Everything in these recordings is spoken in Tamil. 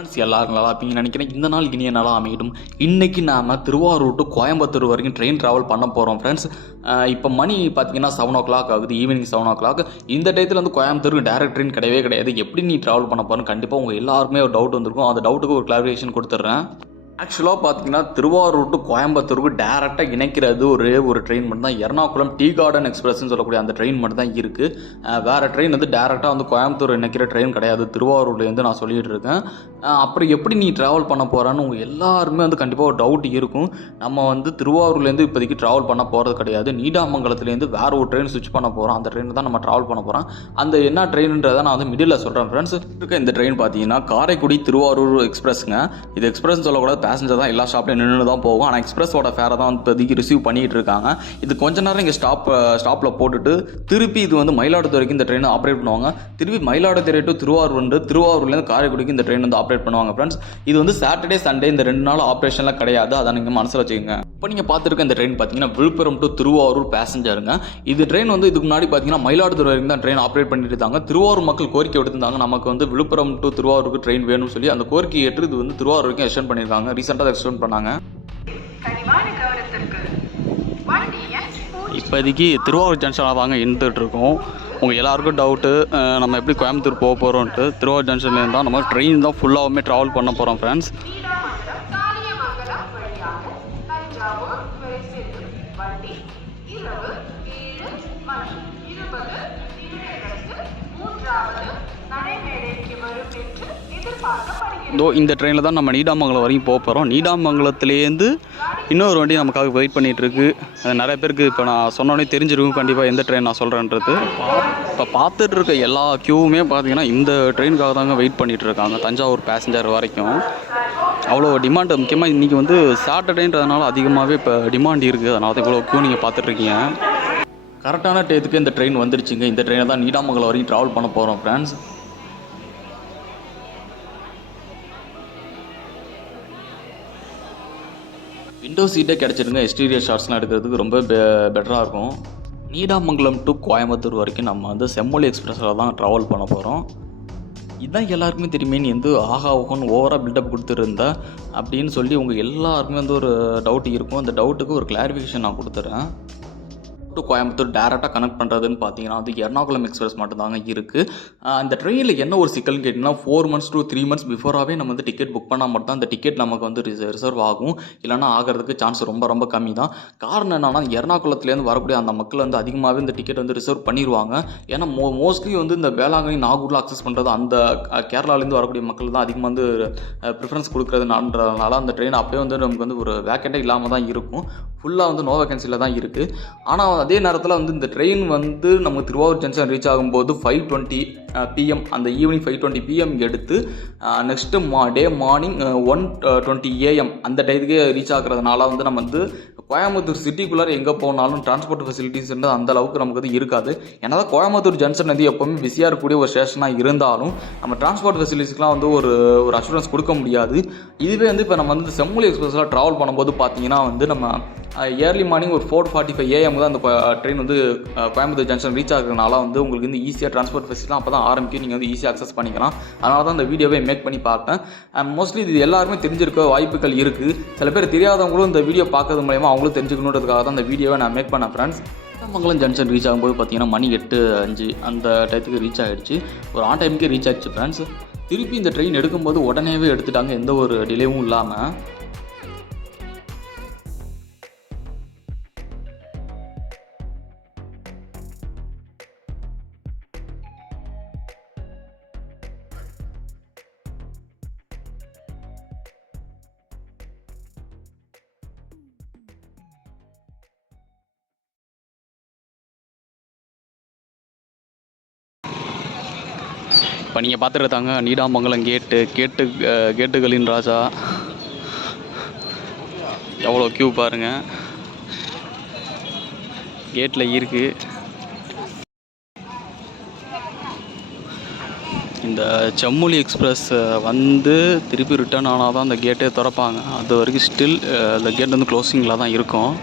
ஃப்ரெண்ட்ஸ் எல்லாரும் நல்லா இருப்பீங்க நினைக்கிறேன். இந்த நாள் இனிய நாளாக அமையிடும் இன்றைக்கி நாம் திருவாரூர் டு கோயம்புத்தூர் வரைக்கும் ட்ரெயின் ட்ராவல் பண்ண போகிறோம் ஃப்ரெண்ட்ஸ் இப்போ மணி பார்த்தீங்கன்னா செவன் ஓ கிளாக் ஆகுது. ஈவினிங் செவன் ஓ கிளாக் இந்த டயத்தில் வந்து கோயம்புத்தூருக்கு டேரக்ட் ட்ரெயின் கிடையவே கிடையாது. எப்படி நீ ட்ராவல் பண்ண போகிறேன்னு கண்டிப்பாக உங்கள் எல்லாருமே ஒரு டவுட் வந்திருக்கும். அந்த டவுட்டுக்கு ஒரு கிளாரிஃபிகேஷன் கொடுத்துட்றேன் ஆக்சுவலாக பார்த்தீங்கன்னா திருவாரூர் டு கோயம்புத்தூருக்கு டேரெக்டாக இணைக்கிறது ஒரே ஒரு ட்ரெயின் மட்டும் தான் எர்ணாகுளம் டீ கார்டன் எக்ஸ்பிரஸ்னு சொல்லக்கூடிய அந்த ட்ரெயின் மட்டும் தான் இருக்குது வேறு ட்ரெயின் வந்து டேரெக்டாக வந்து கோயம்புத்தூர் இணைக்கிற ட்ரெயின் கிடையாது. திருவாரூர்லேருந்து நான் சொல்லிகிட்டு இருக்கேன். அப்புறம் எப்படி நீ ட்ராவல் பண்ண போகிறான்னு உங்கள் எல்லாருமே வந்து கண்டிப்பாக ஒரு டவுட் இருக்கும். நம்ம வந்து திருவாரூர்லேருந்து இப்போதைக்கு ட்ராவல் பண்ண போகிறது கிடையாது. நீடாமங்கலத்துலேருந்து வேறு ஒரு ட்ரெயின் ஸ்விட்ச் பண்ண போகிறோம் அந்த ட்ரெயின் தான் நம்ம ட்ராவல் பண்ண போகிறோம் அந்த என்ன ட்ரெயின்ன்றதை நான் வந்து மிடில் சொல்கிறேன் ஃப்ரெண்ட்ஸ் இருக்க இந்த ட்ரெயின் பார்த்தீங்கன்னா காரைக்குடி திருவாரூர் எக்ஸ்பிரஸ்ங்க இது எக்ஸ்பிரஸ் சொல்லக்கூடாது பேசஞ்சர் தான் எல்லா ஷாப்லையும் நின்று தான் போகும். ஆனால் எக்ஸ்பிரஸோட ஃபேரை தான் இப்போதைக்கு ரிசீவ் பண்ணிட்டு இருக்காங்க. இது கொஞ்ச நேரம் இங்கே ஸ்டாப் ஸ்டாப்பில் போட்டுட்டு திருப்பி இது வந்து மயிலாடுதுறைக்கு இந்த ட்ரெயினை ஆப்ரேட் பண்ணுவாங்க. திருப்பி மயிலாடுதுறை டு திருவாரூர் வந்து திருவாரூர்லேருந்து காரைக்குடிக்கு இந்த ட்ரெயின் வந்து ஆப்ரேட் பண்ணுவாங்க ஃப்ரெண்ட்ஸ் இது வந்து சாட்டர்டே சண்டே இந்த ரெண்டு நாள் ஆப்ரேஷன்லாம் கிடையாது. அதை நீங்கள் மனசில் வச்சுக்கோங்க. இப்போ நீங்கள் பார்த்துருக்க இந்த ட்ரெயின் பார்த்தீங்கன்னா விழுப்புரம் டு திருவாரூர் பேசஞ்சருங்க இது ட்ரெயின் வந்து இதுக்கு முன்னாடி பார்த்தீங்கன்னா மயிலாடுதுறை வரைக்கும் தான் ட்ரெயின் ஆப்ரேட் பண்ணிட்டு இருந்தாங்க. திருவாரூர் மக்கள் கோரிக்கை எடுத்திருந்தாங்க நமக்கு வந்து விழுப்புரம் டு திருவாரூருக்கு ட்ரெயின் வேணும்னு சொல்லி அந்த கோரிக்கை ஏற்று இது வந்து திருவாரூர் வரைக்கும் பண்ணியிருக்காங்க. ரீசெண்டாக பண்ணாங்க. வண்டி எண் பூஜ்ஜியம் இப்போதைக்கு திருவாரூர் ஜங்ஷனாக தாங்க இருந்துகிட்டு இருக்கோம் உங்கள் எல்லாருக்கும் டவுட்டு நம்ம எப்படி கோயம்புத்தூர் போக போகிறோன்ட்டு திருவாரூர் ஜங்ஷன்லேருந்து தான் நம்ம ட்ரெயின் தான் ஃபுல்லாகவுமே ட்ராவல் பண்ண போகிறோம் ஃப்ரெண்ட்ஸ் இதோ இந்த ட்ரெயினில் தான் நம்ம நீடாமங்கலம் வரைக்கும் போக போகிறோம் நீடாமங்கலத்துலேருந்து இன்னொரு வண்டி நமக்காக வெயிட் பண்ணிகிட்ருக்கு அது நிறைய பேருக்கு இப்போ நான் சொன்னோடனே தெரிஞ்சிருக்கும். கண்டிப்பாக எந்த ட்ரெயின் நான் சொல்கிறேன்றது இப்போ பார்த்துட்டு இருக்க எல்லா க்யூவுமே பார்த்தீங்கன்னா இந்த ட்ரெயினுக்காக தாங்க வெயிட் பண்ணிகிட்ருக்காங்க தஞ்சாவூர் பேசஞ்சர் வரைக்கும். அவ்வளோ டிமாண்ட் முக்கியமாக இன்றைக்கி வந்து சாட்டர்டேன்றதுனால அதிகமாகவே இப்போ டிமாண்ட் இருக்குது அதனால தான் இவ்வளோ க்யூ நீங்கள் பார்த்துட்ருக்கீங்க கரெக்டான டேத்துக்கு இந்த ட்ரெயின் வந்துருச்சுங்க. இந்த ட்ரெயினை தான் நீடாமங்கலம் வரைக்கும் ட்ராவல் பண்ண போகிறோம் ஃப்ரெண்ட்ஸ் விண்டோ சீட்டே கிடச்சிருங்க. எக்ஸ்டீரியர் ஷார்ட்ஸ்லாம் எடுக்கிறதுக்கு ரொம்ப பெட்டராக இருக்கும். நீடாமங்கலம் டு கோயம்புத்தூர் வரைக்கும் நம்ம வந்து செம்மொழி எக்ஸ்பிரஸில் தான் ட்ராவல் பண்ண போகிறோம் இதுதான் எல்லாருக்குமே தெரியுமே நீ வந்து ஆஹா ஓஹோன்னு ஓவராக பில்டப் கொடுத்துருந்தா அப்படின்னு சொல்லி உங்கள் எல்லாருக்குமே வந்து ஒரு டவுட் இருக்கும். அந்த டவுட்டுக்கு ஒரு கிளாரிஃபிகேஷன் நான் கொடுத்துறேன். டு கோயம்புத்தூர் டேரெக்டாக கனெக்ட் பண்ணுறதுன்னு பார்த்தீங்கன்னா வந்து எர்ணாகுளம் எக்ஸ்பிரஸ் மட்டும்தாங்க இருக்குது அந்த ட்ரெயினில் என்ன ஒரு சிக்கல்னு கேட்டிங்கன்னா four months to three months பிஃபோராகவே நம்ம வந்து டிக்கெட் புக் பண்ணால் மட்டும் தான் அந்த டிக்கெட் நமக்கு வந்து ரிசர்வ் ஆகும். இல்லைனா ஆகிறதுக்கு சான்ஸ் ரொம்ப ரொம்ப கம்மி தான் காரணம் என்னென்னா எர்ணாகுளத்துலேருந்து வரக்கூடிய அந்த மக்கள் வந்து அதிகமாகவே இந்த டிக்கெட் வந்து ரிசர்வ் பண்ணிடுவாங்க ஏன்னா மோ மோஸ்ட்லி வந்து இந்த வேளாங்கண்ணி நாகூரில் அக்சஸ் பண்ணுறது அந்த கேரளாலேருந்து வரக்கூடிய மக்கள் தான் அதிகமாக வந்து ப்ரிஃபரன்ஸ் கொடுக்குறதுனால அந்த ட்ரெயின் அப்படியே வந்து நமக்கு வந்து ஒரு வேக்கெண்டே இல்லாமல் தான் இருக்கும். ஃபுல்லாக வந்து நோ வேகன்சியில் தான் இருக்குது ஆனால் அதே நேரத்தில் வந்து இந்த ட்ரெயின் வந்து நம்ம திருவாரூர் ஜங்ஷன் ரீச் ஆகும்போது ஃபைவ் டுவெண்ட்டி பிஎம் அந்த ஈவினிங் ஃபைவ் டுவெண்ட்டி பிஎம் எடுத்து நெக்ஸ்ட்டு மா day morning one twenty AM அந்த டயத்துக்கே ரீச் ஆகிறதுனால வந்து நம்ம வந்து கோயம்புத்தூர் சிட்டிக்குள்ளார எங்கே போனாலும் டிரான்ஸ்போர்ட் ஃபெசிலிட்டிஸ்ன்றது அந்த அளவுக்கு நமக்கு வந்து இருக்காது. ஏன்னா கோயம்புத்தூர் ஜங்ஷன் வந்து எப்போவுமே பிஸியாக இருக்கக்கூடிய ஒரு ஸ்டேஷனாக இருந்தாலும் நம்ம டிரான்ஸ்போர்ட் ஃபெசிலிட்டிஸ்க்குலாம் வந்து ஒரு ஒரு அஷூரன்ஸ் கொடுக்க முடியாது. இதுவே வந்து இப்போ நம்ம வந்து செம்மொழி எக்ஸ்பிரஸில் ட்ராவல் பண்ணும்போது பார்த்தீங்கன்னா வந்து நம்ம ஏர்லி மார்னிங் ஒரு ஃபோர் ஃபார்ட்டி ஃபைவ் ஏஎம் தான் அந்த ட்ரெயின் வந்து கோயம்புத்தூர் ஜங்ஷன் ரீச் ஆகுறதுனால வந்து உங்களுக்கு வந்து ஈஸியாக ட்ரான்ஸ்போர்ட் ஃபெசிலிட்டிலாம் அப்போ தான் ஆரம்பிக்கும் நீங்கள் வந்து ஈஸியாக அக்சஸ் பண்ணிக்கலாம். அதனால தான் அந்த வீடியோவை மேக் பண்ணி பார்த்தேன். அண்ட் மோஸ்ட்லி இது எல்லாருமே தெரிஞ்சிருக்க வாய்ப்புகள் இருக்குது சில பேர் தெரியாதவங்களும் இந்த வீடியோ பார்க்கறது மூலயமா அவங்களும் தெரிஞ்சுக்கணுன்றதுக்காக தான் அந்த வீடியோவை நான் மேக் பண்ணேன் ஃப்ரெண்ட்ஸ் மங்களம் ஜங்ஷன் ரீச் ஆகும்போது பார்த்தீங்கன்னா மணி எட்டு அஞ்சு அந்த டயத்துக்கு ரீச் ஆகிடுச்சு ஒரு ஆன் டைமுக்கே ரீச் ஆகிடுச்சு ஃப்ரெண்ட்ஸ் திருப்பி இந்த ட்ரெயின் எடுக்கும்போது உடனேவே எடுத்துட்டாங்க. எந்த ஒரு டிலேவும் இல்லாமல் இப்போ நீங்கள் பார்த்துருக்காங்க நீடாமங்கலம் கேட்டு கேட்டு கேட்டுகளின் ராஜா. எவ்வளோ க்யூ பாருங்கள் கேட்டில் இருக்கு. இந்த செம்மொழி எக்ஸ்பிரஸ் வந்து திருப்பி ரிட்டர்ன் ஆனால் தான் அந்த கேட்டே திறப்பாங்க. அது வரைக்கும் ஸ்டில் அந்த கேட் வந்து க்ளோசிங்கில் தான் இருக்கும்.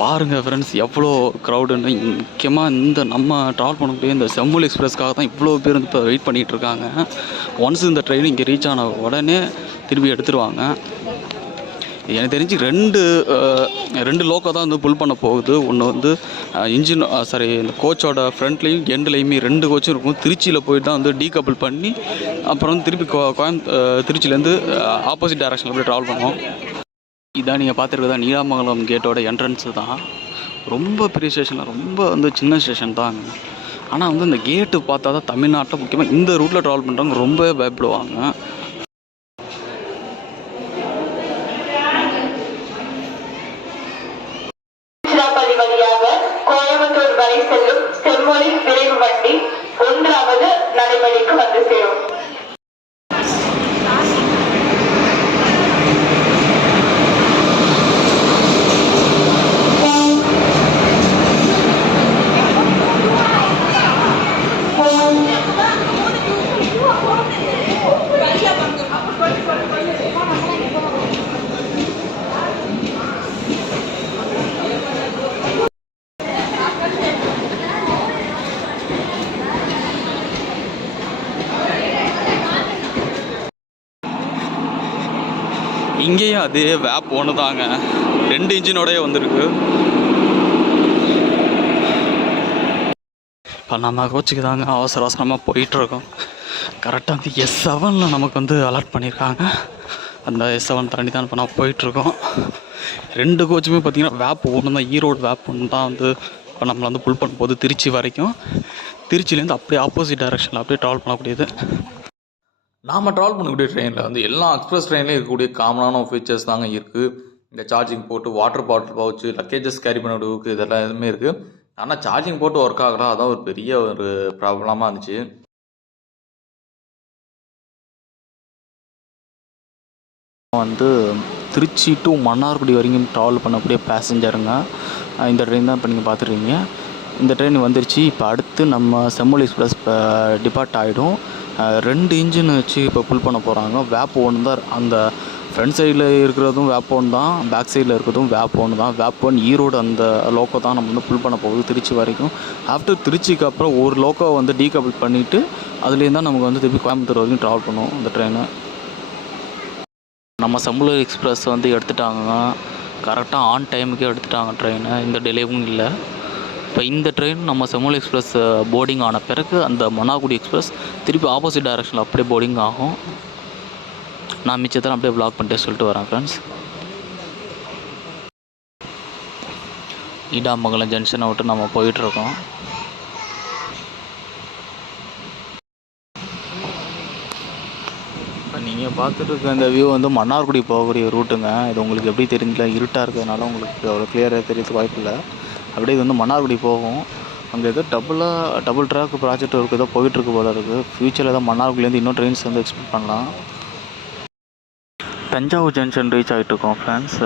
பாருங்கள் ஃப்ரெண்ட்ஸ் எவ்வளோ க்ரௌடுன்னு முக்கியமாக இந்த நம்ம ட்ராவல் பண்ணக்கூடிய இந்த செம்மொழி எக்ஸ்பிரஸ்க்காக தான் இவ்வளோ பேர் வந்து இப்போ வெயிட் பண்ணிகிட்டு இருக்காங்க. ஒன்ஸ் இந்த ட்ரெயின் இங்கே ரீச் ஆன உடனே திரும்பி எடுத்துருவாங்க. எனக்கு தெரிஞ்சு ரெண்டு ரெண்டு லோக்கோ தான் வந்து புல் பண்ண போகுது. ஒன்று வந்து இன்ஜின் சாரி இந்த கோச்சோட ஃப்ரண்ட்லேயும் எண்ட்லேயுமே ரெண்டு கோச்சும் இருக்கும். திருச்சியில் போயிட்டு தான் வந்து டீகபிள் பண்ணி அப்புறம் வந்து திருப்பி கோ கோயம் திருச்சியிலேருந்து ஆப்போசிட் டைரக்ஷனில் போய் ட்ராவல் பண்ணுவோம். இதான் நீங்கள் பார்த்துருக்கதா? நீலாமங்கலம் கேட்டோட என்ட்ரன்ஸு தான். ரொம்ப பெரிய ஸ்டேஷனில் ரொம்ப வந்து சின்ன ஸ்டேஷன் தான் ஆனால் வந்து இந்த கேட்டு பார்த்தா தான் தமிழ்நாட்டில் முக்கியமாக இந்த ரூட்டில் ட்ராவல் பண்ணுறவங்க ரொம்ப பயப்படுவாங்க. இங்கேயும் அதே வேப் ஒன்று தாங்க. ரெண்டு இன்ஜினோடய வந்திருக்கு. இப்போ நம்ம கோச்சுக்கு தாங்க அவசர அவசரமாக போயிட்டுருக்கோம். கரெக்டாக வந்து எஸ் செவனில் நமக்கு வந்து அலர்ட் பண்ணியிருக்காங்க அந்த எஸ் செவன் தாண்டி தான் இப்போ நான் போயிட்டுருக்கோம். ரெண்டு கோச்சுமே பார்த்தீங்கன்னா வேப் ஒன்று தான் ஈரோடு வேப் ஒன்று தான் வந்து இப்போ நம்மளை வந்து புல் பண்ணும்போது திருச்சி வரைக்கும். திருச்சிலேருந்து அப்படியே ஆப்போசிட் டைரக்ஷனில் அப்படியே ட்ராவல் பண்ணக்கூடியது. நாம் ட்ராவல் பண்ணக்கூடிய ட்ரெயினில் வந்து எல்லா எக்ஸ்பிரஸ் ட்ரெயின்லேயும் இருக்கக்கூடிய காமனான ஃபீச்சர்ஸ் தாங்க இருக்குது இந்த சார்ஜிங் போட்டு water bottle pouch luggages carry பண்ணுறதுக்கு இதெல்லாம் எதுவுமே இருக்குது ஆனால் சார்ஜிங் போட்டு ஒர்க் ஆகல அதான் ஒரு பெரிய ஒரு ப்ராப்ளமாக இருந்துச்சு. வந்து திருச்சி டு மன்னார்குடி வரைக்கும் ட்ராவல் பண்ணக்கூடிய பேசஞ்சருங்க இந்த ட்ரெயின் தான் இப்போ நீங்கள் பார்த்துருக்கீங்க. இந்த ட்ரெயின் வந்துருச்சு. இப்போ அடுத்து நம்ம செம்மொழி எக்ஸ்பிரஸ் இப்போ டிபார்ட் ஆகிடும் ரெண்டு இன்ஜின் வச்சு இப்போ புல் பண்ண போகிறாங்க வேப் ஒன்று தான் அந்த ஃப்ரண்ட் சைடில் இருக்கிறதும் வேப் ஒன் தான் பேக் சைடில் இருக்கிறதும் வேப் ஒன்று தான். வேப் ஒன் ஈரோடு அந்த லோக்கோ தான் நம்ம வந்து புல் பண்ண போகுது திருச்சி வரைக்கும். ஆஃப்டர் திருச்சிக்கு அப்புறம் ஒரு லோக்கோ வந்து டீகபிள் பண்ணிவிட்டு அதுலேருந்து தான் நமக்கு வந்து திருப்பி கோயம்புத்தூர் வரைக்கும் ட்ராவல் பண்ணுவோம் அந்த ட்ரெயினை நம்ம சம்பள எக்ஸ்பிரஸ் வந்து எடுத்துட்டாங்க கரெக்டாக ஆன் டைமுக்கே எடுத்துட்டாங்க ட்ரெயினை இந்த டிலேவும் இல்லை. இப்போ இந்த ட்ரெயின் நம்ம செம்மொழி எக்ஸ்பிரஸ் போர்டிங் ஆன பிறகு அந்த மன்னார்குடி எக்ஸ்பிரஸ் திருப்பி ஆப்போசிட் டைரக்ஷனில் அப்படியே போர்டிங் ஆகும். நான் மிச்சத்தான் அப்படியே ப்ளாக் பண்ணிட்டே சொல்லிட்டு வரேன் ஃப்ரெண்ட்ஸ் இடாமங்கலம் ஜங்ஷனை விட்டு நம்ம போயிட்டுருக்கோம். இப்போ நீங்கள் பார்த்துட்டு இருக்க இந்த வியூ வந்து மன்னார்குடி போகக்கூடிய ரூட்டுங்க இது உங்களுக்கு எப்படி தெரிஞ்சல இருட்டாக இருக்கிறதுனால உங்களுக்கு அவ்வளோ கிளியராக தெரியறதுக்கு வாய்ப்பு இல்லை அப்படியே இது வந்து மன்னார்குடி போகும். அங்கே ஏதோ டபுளாக டபுள் ட்ராக் ப்ராஜெக்ட் ஒர்க் ஏதோ போயிட்டுருக்கு போல இருக்குது ஃப்யூச்சரில் ஏதோ மன்னார்குடிலேருந்து இன்னும் ட்ரெயின்ஸ் வந்து எக்ஸ்பெக்ட் பண்ணலாம். தஞ்சாவூர் ஜங்ஷன் ரீச் ஆகிட்டுருக்கோம் ஃப்ரெண்ட்ஸ்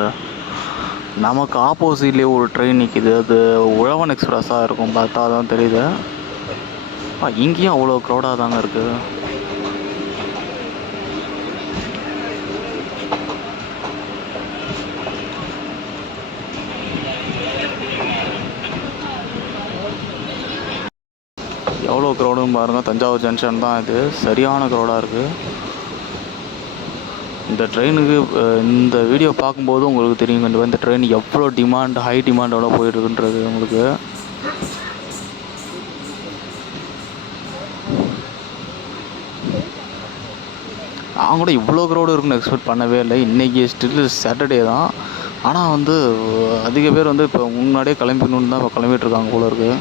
நமக்கு ஆப்போசிட்லேயே ஒரு ட்ரெயின் நிற்கிது அது உழவன் எக்ஸ்பிரஸாக இருக்கும். பார்த்தா தான் தெரியுது. இங்கேயும் அவ்வளோ க்ரௌடாக தாங்க இருக்குது எவ்வளோ க்ரௌடுன்னு பாருங்கள் தஞ்சாவூர் ஜங்ஷன் தான் இது. சரியான க்ரௌடாக இருக்குது இந்த ட்ரெயினுக்கு இந்த வீடியோ பார்க்கும்போது உங்களுக்கு தெரியும் கண்டிப்பாக இந்த ட்ரெயின் எவ்வளோ டிமாண்ட் ஹை டிமாண்டோட போயிட்டுருக்குன்றது உங்களுக்கு. நான் கூட இவ்வளோ க்ரௌடு இருக்குன்னு எக்ஸ்பெக்ட் பண்ணவே இல்லை. இன்றைக்கி ஸ்டில் சாட்டர்டே தான். ஆனால் வந்து அதிக பேர் வந்து இப்போ முன்னாடியே கிளம்பிடணுன்னு தான் இப்போ கிளம்பிட்டுருக்காங்க போல இருக்குது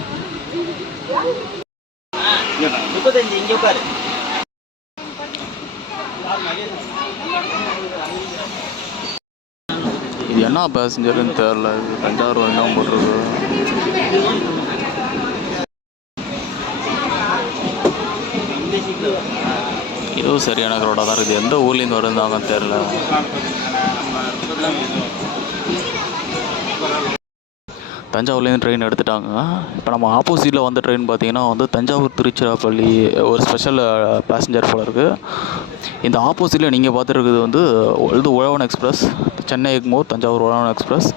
முப்பத்தஞ்சு இங்கே உட்காரு. இது என்ன பேசஞ்சர்னு தெரில இது தஞ்சாவூர் வரைக்கும் போட்டிருக்கு. இதுவும் சரியான க்ரௌடாக தான் இருக்குது. எந்த ஊர்லேருந்து வருந்தாங்கன்னு தெரில தஞ்சாவூர்லேருந்து ட்ரெயின் எடுத்துட்டாங்க. இப்போ நம்ம ஆப்போசிட்டில் வந்த ட்ரெயின் பார்த்தீங்கன்னா வந்து தஞ்சாவூர் திருச்சிராப்பள்ளி ஒரு ஸ்பெஷல் பேசஞ்சர் போல இருக்குது இந்த ஆப்போசிட்டில் நீங்கள் பார்த்துருக்குது வந்து இது உழவன் எக்ஸ்பிரஸ் சென்னை எக்மோர் தஞ்சாவூர் உழவன் எக்ஸ்பிரஸ்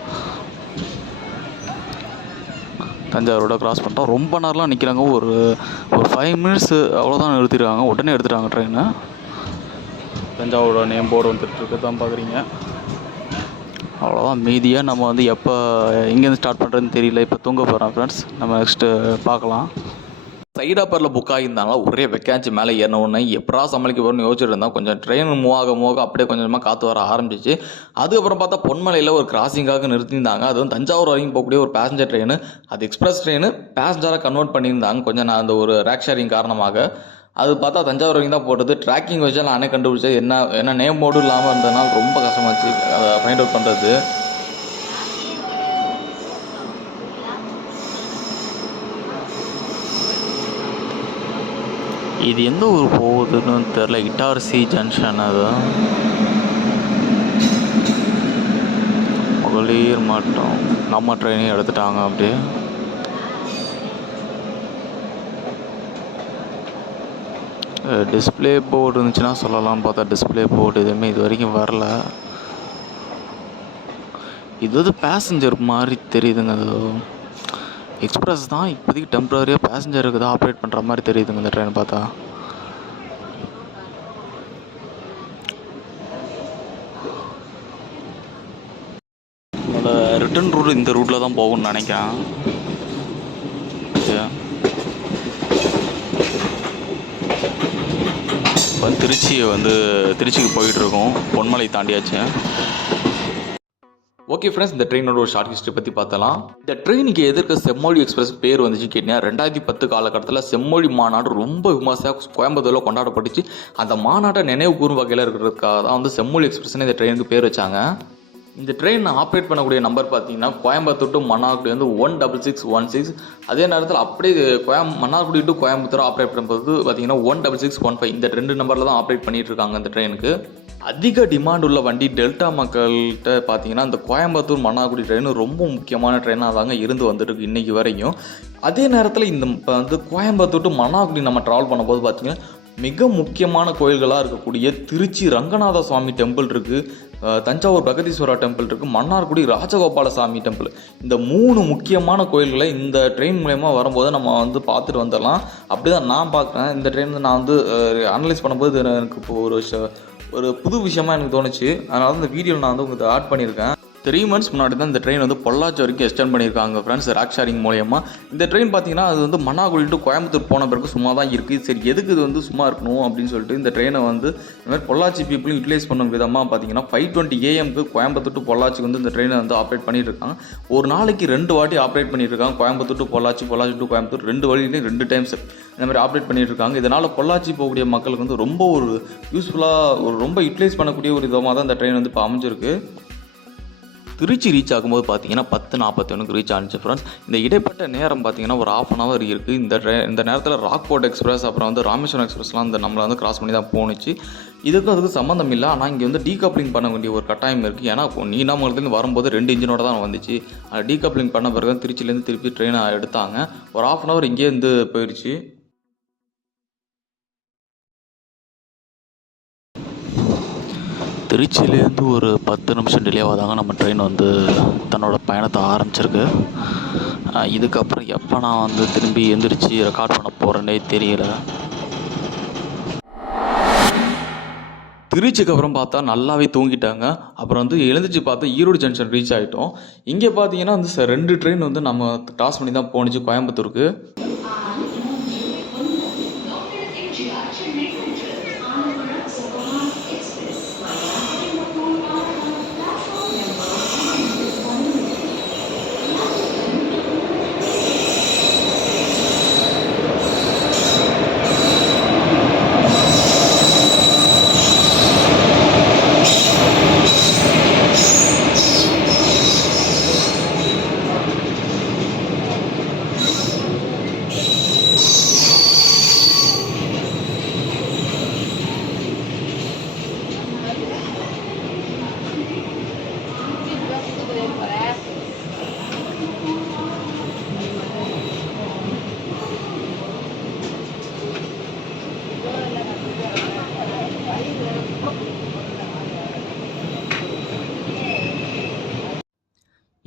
தஞ்சாவூரோட கிராஸ் பண்ணிட்டோம் ரொம்ப நேரம்லாம் நிற்கிறாங்க ஒரு ஒரு ஃபைவ் மினிட்ஸு அவ்வளோதான் நிறுத்திருக்காங்க. உடனே எடுத்துட்டாங்க ட்ரெயினை தஞ்சாவூரோட நேம் போர்டு வந்துட்டுருக்கு தான் பார்க்குறீங்க அவ்வளோதான் மீதியாக நம்ம வந்து எப்போ எங்கேருந்து ஸ்டார்ட் பண்ணுறதுன்னு தெரியல. இப்போ தூங்க போகிறோம் ஃப்ரெண்ட்ஸ் நம்ம நெக்ஸ்ட்டு பார்க்கலாம். சைட் அப்பரில் புக் ஆகியிருந்தாலும் ஒரே வெக்காச்சு மேலே ஏறின ஒன்று எப்படா சமாளிக்க போகிறோம்னு யோசிச்சுட்டு இருந்தோம். கொஞ்சம் ட்ரெயின் மூவ் ஆக மூவ் அப்படியே கொஞ்சமாக காற்று வர ஆரம்பிச்சிச்சு அதுக்கப்புறம் பார்த்தா பொன்மலையில் ஒரு கிராசிங்காக நிறுத்தியிருந்தாங்க. அது வந்து தஞ்சாவூர் வரைக்கும் போகக்கூடிய ஒரு பேசஞ்சர் ட்ரெயின் அது எக்ஸ்பிரஸ் ட்ரெயின் பேசஞ்சராக கன்வெர்ட் பண்ணியிருந்தாங்க. கொஞ்சம் நான் அந்த ஒரு ரேக் ஷேரிங் காரணமாக. அது பார்த்தா தஞ்சாவூர் வரைக்கும் தான் போட்டது. ட்ராக்கிங் வச்சு நானே கண்டுபிடிச்சது. என்ன என்ன நேம் போர்டும் இல்லாமல் இருந்ததுனால ரொம்ப கஷ்டமாச்சு அதை ஃபைண்ட் அவுட் பண்ணுறது இது எந்த ஊர் போகுதுன்னு தெரில இட்டார்சி ஜங்ஷன் அது. மகளிர் மாட்டோம். நம்ம ட்ரெயினையும் எடுத்துட்டாங்க அப்படியே. டிஸ்ப்ளே போர்டு இருந்துச்சுன்னா சொல்லலாம் பார்த்தா டிஸ்பிளே போர்டு எதுவுமே இது வரைக்கும் வரல. இது வந்து பேசஞ்சர் மாதிரி தெரியுதுங்க. அது எக்ஸ்பிரஸ் தான் இப்போதைக்கு டெம்பரரியாக பேசஞ்சருக்கு தான் ஆப்ரேட் பண்ணுற மாதிரி தெரியுதுங்க இந்த ட்ரெயின் பார்த்தா. ரிட்டன் ரிட்டர்ன் ரூட் இந்த ரூட்டில் தான் போகும்னு நினைக்கிறேன். இப்போ திருச்சியை வந்து திருச்சிக்கு போயிட்டுருக்கோம். பொன்மலை தாண்டியாச்சு. ஓகே ஃப்ரெண்ட்ஸ் இந்த ட்ரெயினோட ஒரு ஷார்ட் ஹிஸ்ட்ரி பற்றி பார்த்தலாம். இந்த ட்ரெயினுக்கு எதிர்க்க செம்மொழி எக்ஸ்பிரஸ் பேர் வந்துச்சு கேட்டீங்கன்னா ரெண்டாயிரத்தி பத்து காலகட்டத்தில் செம்மொழி மாநாடு ரொம்ப விமர்சையாக கோயம்புத்தூரில் கொண்டாடப்பட்டுச்சு. அந்த மாநாட்டை நினைவு கூறும் வகையில் இருக்கிறதுக்காக தான் வந்து செம்மொழி எக்ஸ்பிரஸ்னு இந்த ட்ரெயினுக்கு பேர் வச்சாங்க. இந்த ட்ரெயின் ஆப்ரேட் பண்ணக்கூடிய நம்பர் பார்த்தீங்கன்னா கோயம்புத்தூர் டு மன்னார்குடி வந்து one double six one six அதே நேரத்தில் அப்படியே கோயம் மன்னார்குடி டு கோயம்புத்தூர் ஆப்ரேட் பண்ணும்போது பார்த்தீங்கன்னா one double six one five இந்த ரெண்டு நம்பரில் தான் ஆப்ரேட் பண்ணிகிட்டு இருக்காங்க இந்த ட்ரெயினுக்கு அதிக டிமாண்ட் உள்ள வண்டி டெல்டா மக்கள்கிட்ட பார்த்தீங்கன்னா இந்த கோயம்புத்தூர் மன்னார்குடி ட்ரெயின் ரொம்ப முக்கியமான ட்ரெயினாக தாங்க இருந்து வந்துட்டுருக்கு இன்றைக்கி இன்னைக்கு வரையும். அதே நேரத்தில் இந்த இப்போ வந்து கோயம்புத்தூர் டு மன்னார்குடி நம்ம ட்ராவல் பண்ணும்போது பார்த்தீங்கன்னா மிக முக்கியமான கோயில்களாக இருக்கக்கூடிய திருச்சி ரங்கநாத சுவாமி டெம்பிள் இருக்குது தஞ்சாவூர் பிரகதீஸ்வரா டெம்பிள் இருக்குது மன்னார்குடி ராஜகோபால சாமி டெம்பிள். இந்த மூணு முக்கியமான கோயில்களை இந்த ட்ரெயின் மூலயமா வரும்போது நம்ம வந்து பார்த்துட்டு வந்துடலாம். அப்படி தான் நான் பார்க்குறேன். இந்த ட்ரெயின் நான் வந்து அனலைஸ் பண்ணும்போது எனக்கு இப்போ ஒரு ஒரு புது விஷயமா எனக்கு தோணுச்சு. அதனால் இந்த வீடியோவில் நான் வந்து உங்களுக்கு ஆட் பண்ணியிருக்கேன். த்ரீ மந்த்ஸ் முன்னாடி தான் இந்த ட்ரெயின் வந்து பொள்ளாச்சி வரைக்கும் எக்ஸ்டெண்ட் பண்ணியிருக்காங்க ஃப்ரெண்ட்ஸ் ராக் ஷேரிங் மூலயமா. இந்த ட்ரெயின் பார்த்தீங்கன்னா அது வந்து மன்னாகுடி டு கோயம்புத்தூர் போன பிறகு சும்மா தான் இருக்குது சரி எதுக்கு இது வந்து சும்மா இருக்கணும் அப்படின்னு சொல்லிட்டு இந்த ட்ரெயினை வந்து இந்த மாதிரி பொள்ளாச்சி பீப்புளும் யூட்டிலைஸ் பண்ணும் விதமாக பார்த்தீங்கன்னா ஃபைவ் டுவெண்ட்டி ஏஎம்க்கு கோயம்புத்தூர் டு பொள்ளாச்சிக்கு வந்து இந்த ட்ரெயினை வந்து ஆப்ரேட் பண்ணிட்டு இருக்காங்க ஒரு நாளைக்கு ரெண்டு வாட்டி ஆப்ரேட் பண்ணிட்டு இருக்காங்க கோயம்புத்தூர் டு பொள்ளாச்சி பொள்ளாச்சி டு கோயம்புத்தூர் ரெண்டு வழியிலையும் ரெண்டு டைம்ஸ் இந்த மாதிரி ஆப்ரேட் பண்ணிட்டு இருக்காங்க இதனால் பொள்ளாச்சி போகக்கூடிய மக்களுக்கு வந்து ரொம்ப ஒரு யூஸ்ஃபுல்லாக ஒரு ரொம்ப யூட்டிலைஸ் பண்ணக்கூடிய ஒரு விதமாக தான் இந்த ட்ரெயின் வந்து இப்போ அமைஞ்சிருக்கு. திருச்சி ரீச் ஆகும்போது பார்த்தீங்கன்னா பத்து நாற்பத்தி ஒன்றுக்கு ரீச் ஆனிச்சு ஃப்ரெண்ட்ஸ் இந்த இடைப்பட்ட நேரம் பார்த்தீங்கன்னா ஒரு ஆஃப் அன் அவர் இருக்குது இந்த ட்ரெ இந்த நேரத்தில் ராக்போர்ட் எக்ஸ்பிரஸ் அப்புறம் வந்து ராமேஸ்வரம் எக்ஸ்பிரஸ்லாம் இந்த நம்மளை வந்து கிராஸ் பண்ணி தான் போணுச்சு. இதுக்கும் அதுக்கு சம்மந்தம் இல்லை. ஆனால் இங்கே வந்து டீகப்ளிங் பண்ண வேண்டிய ஒரு கட்டாயம் இருக்குது ஏன்னா இப்போ வரும்போது ரெண்டு இன்ஜினோட தான் வந்துச்சு. டீகப்ளிங் பண்ண பிறகு தான் திருச்சியிலேருந்து திருப்பி ட்ரெயினை எடுத்தாங்க. ஒரு ஆஃப் அன் அவர் இங்கேருந்து போயிடுச்சு திருச்சியிலேருந்து ஒரு பத்து நிமிஷம் டிலேவாக தாங்க நம்ம ட்ரெயின் வந்து தன்னோட பயணத்தை ஆரம்பிச்சிருக்கு. இதுக்கப்புறம் எப்போ நான் வந்து திரும்பி எந்திரிச்சு ரெக்கார்ட் பண்ண போகிறேன்னே தெரியல. திருச்சிக்கு அப்புறம் பார்த்தா நல்லாவே தூங்கிட்டாங்க. அப்புறம் வந்து எழுந்திரிச்சு பார்த்தா ஈரோடு ஜங்ஷன் ரீச் ஆகிட்டோம் இங்கே பார்த்தீங்கன்னா வந்து ச- ரெண்டு ட்ரெயின் வந்து நம்ம டாஸ் பண்ணி தான் போணுச்சு கோயம்புத்தூருக்கு.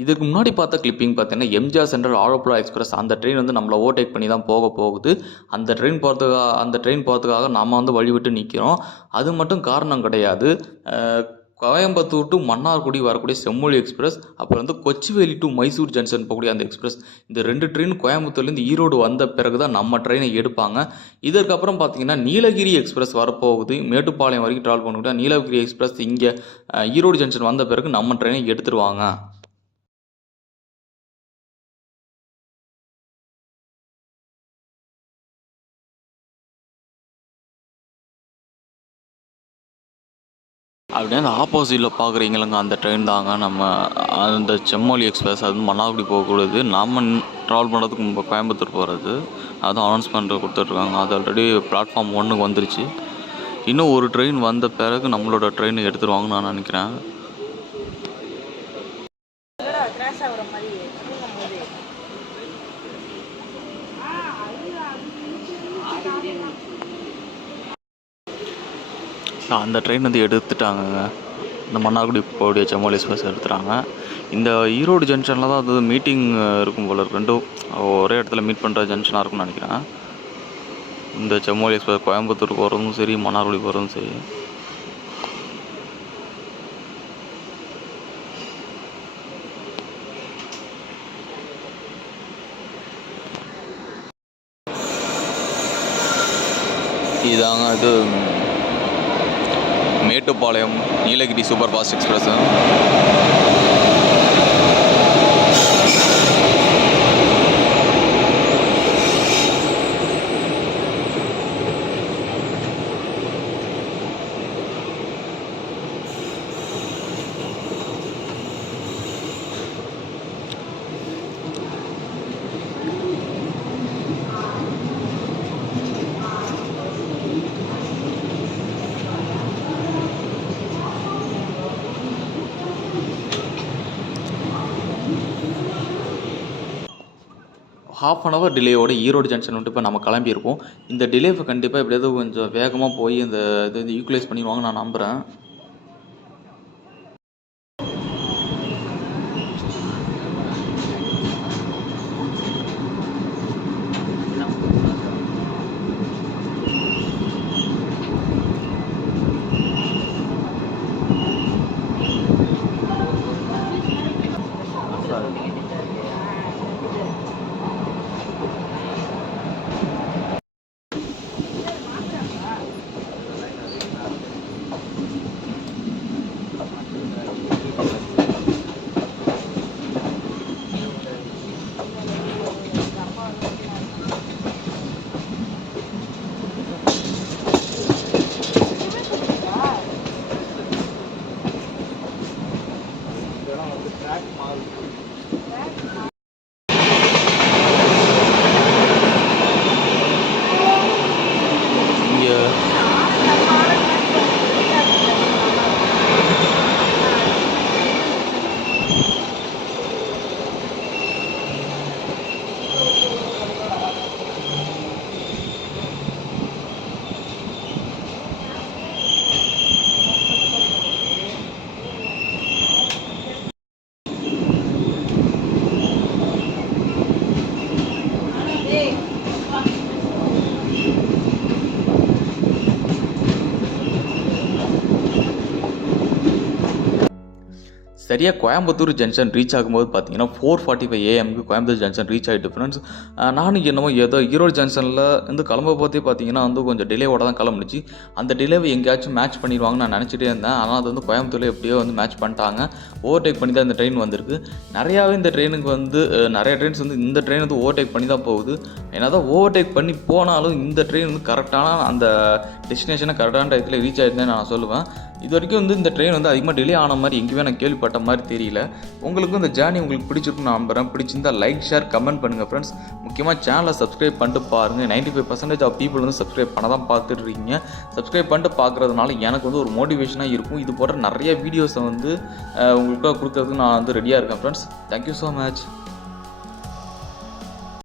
இதுக்கு முன்னாடி பார்த்த கிளிப்பிங் பார்த்தீங்கன்னா எம்ஜிஆர் சென்ட்ரல் ஆலப்புழா எக்ஸ்பிரஸ் அந்த ட்ரெயின் வந்து நம்மளை ஓவர்டேக் பண்ணி தான் போக போகுது. அந்த ட்ரெயின் போகிறதுக்காக அந்த ட்ரெயின் போகிறதுக்காக நாம் வந்து வழி விட்டு நிற்கிறோம் அது மட்டும் காரணம் கிடையாது. கோயம்புத்தூர் டு மன்னார்குடி வரக்கூடிய செம்மொழி எக்ஸ்பிரஸ் அப்புறம் வந்து கொச்சிவேலி டு மைசூர் ஜங்ஷன் போகக்கூடிய அந்த எக்ஸ்பிரஸ் இந்த ரெண்டு ட்ரெயின் கோயம்புத்தூர்லேருந்து ஈரோடு வந்த பிறகு தான் நம்ம ட்ரெயினை எடுப்பாங்க. இதற்கப்புறம் பார்த்தீங்கன்னா நீலகிரி எக்ஸ்பிரஸ் வரப்போகுது. மேட்டுப்பாளையம் வரைக்கும் ட்ராவல் பண்ணக்கூடிய நீலகிரி எக்ஸ்பிரஸ் இங்கே ஈரோடு ஜங்ஷன் வந்த பிறகு நம்ம ட்ரெயினை எடுத்துருவாங்க. அப்படியே அந்த ஆப்போசிட்டில் பார்க்குறீங்களங்க அந்த ட்ரெயின் தாங்க. நம்ம அந்த செம்மொழி எக்ஸ்பிரஸ் அது வந்து மன்னார்குடி போகக்கூடாது. நாம் ட்ராவல் பண்ணுறதுக்கு நம்ம கோயம்புத்தூர் போகிறது அதுவும் அனௌன்ஸ்மெண்ட் கொடுத்துட்ருக்காங்க. அது ஆல்ரெடி பிளாட்ஃபார்ம் ஒன்றுக்கு வந்துருச்சு. இன்னும் ஒரு ட்ரெயின் வந்த பிறகு நம்மளோட ட்ரெயின் எடுத்துருவாங்கன்னு நான் நினைக்கிறேன். அந்த ட்ரெயின் வந்து எடுத்துட்டாங்கங்க. இந்த மன்னார்குடி போடிய செம்மொழி எக்ஸ்பிரஸ் எடுத்துட்டாங்க. இந்த ஈரோடு ஜங்ஷனில் தான் அது மீட்டிங் இருக்கும் போல இருக்கு. ரெண்டும் ஒரே இடத்துல மீட் பண்ணுற ஜங்ஷனாக இருக்கும்னு நினைக்கிறேன். இந்த செம்மொழி எக்ஸ்பிரஸ் கோயம்புத்தூருக்கு போகிறதும் சரி மன்னார்குடி போகிறதும் சரி. இதாங்க இது Mettupalayam Nilgiri super fast express. Half an hour டிலேயோட Erode junction வந்துட்டு இப்போ நம்ம கிளம்பியிருக்கோம். இந்த டிலேவை கண்டிப்பாக எப்படியாவது கொஞ்சம் வேகமாக போய் இந்த இது இது யூட்டிலைஸ் பண்ணிடுவாங்க நான் நம்புகிறேன் இங்கே சரியாக கோயம்புத்தூர் ஜங்ஷன் ரீச் ஆகும்போது பார்த்தீங்கன்னா ஃபோர் ஃபார்ட்டி ஃபைவ் ஏஎம்க்கு கோயம்புத்தூர் ஜங்ஷன் ரீச் ஆகிட்டு ஃப்ரெண்ட்ஸ் நானும் என்னமோ ஏதோ ஈரோடு ஜங்ஷனில் வந்து கிளம்ப போதே பார்த்தீங்கன்னா வந்து கொஞ்சம் டிலேவோட தான் கிளம்புனுச்சு. அந்த டிலேவை எங்கேயாச்சும் மேட்ச் பண்ணிடுவாங்கன்னு நான் நினச்சிட்டே இருந்தேன். ஆனால் அது வந்து கோயம்புத்தூரில் எப்படியோ வந்து மேட்ச் பண்ணிட்டாங்க. ஓவர்டேக் பண்ணி தான் இந்த ட்ரெயின் வந்திருக்கு. நிறையாவே இந்த ட்ரெயினுக்கு வந்து நிறைய ட்ரெயின்ஸ் வந்து இந்த ட்ரெயின் வந்து ஓவர்டேக் பண்ணி தான் போகுது. ஏன்னா தான் ஓவர்டேக் பண்ணி போனாலும் இந்த ட்ரெயின் வந்து கரெக்டான அந்த டெஸ்டினேஷனை கரெக்டான டயத்தில் ரீச் ஆகிடுதுன்னு நான் சொல்லுவேன். இது வரைக்கும் வந்து இந்த ட்ரெயின் வந்து அதிகமாக டிலே ஆன மாதிரி எங்கேயுமே நான் கேள்விப்பட்ட மாதிரி தெரியல. உங்களுக்கும் இந்த ஜேர்னி உங்களுக்கு பிடிச்சிருக்குன்னு நான் பிடிச்சிருந்தால் பிடிச்சிருந்தா லைக் ஷேர் கமெண்ட் பண்ணுங்கள் ஃப்ரெண்ட்ஸ் முக்கியமாக சேனலை சப்ஸ்கிரைப் பண்ணிட்டு பாருங்கள் ninety five percentage of people வந்து சப்ஸ்கிரைப் பண்ண தான் பார்த்துட்டு இருக்கீங்க சப்ஸ்கிரைப் பண்ணிட்டு பார்க்குறதுனால எனக்கு வந்து ஒரு மோட்டிவேஷனாக இருக்கும். இது போன்ற நிறைய வீடியோஸை வந்து உங்களுக்காக கொடுக்கறதுக்கு நான் வந்து ரெடியாக இருக்கேன் ஃப்ரெண்ட்ஸ் தேங்க்யூ ஸோ மச்